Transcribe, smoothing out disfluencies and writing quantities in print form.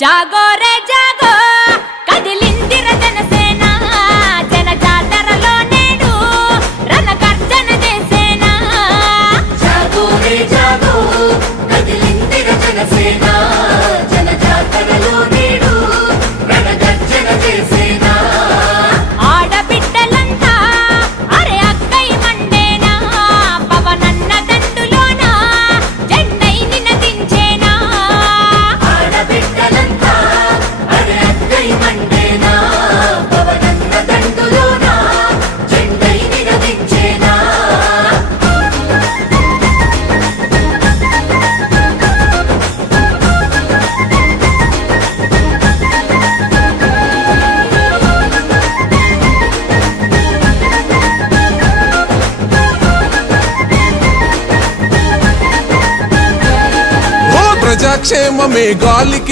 జాగో రే జాగో కదిలిందిర జనసేన జన జాతరలో నేడు రణగర్జన చేసేనా జాగో రే జాగో కదిలిందిర జనసేన జన జాతరలో నేడు రణగర్జన చేసేనా ఆడబిడ్డలంతా అరే అక్కై మండేనా పవనన్న దండులోన జెండై నినదించేనా ఆడబిడ్డలంతా అరే అక్కై మండేనా పవనన్న దండులోన జెండై నినదించేనా ప్రజాక్షేమమే గాలికి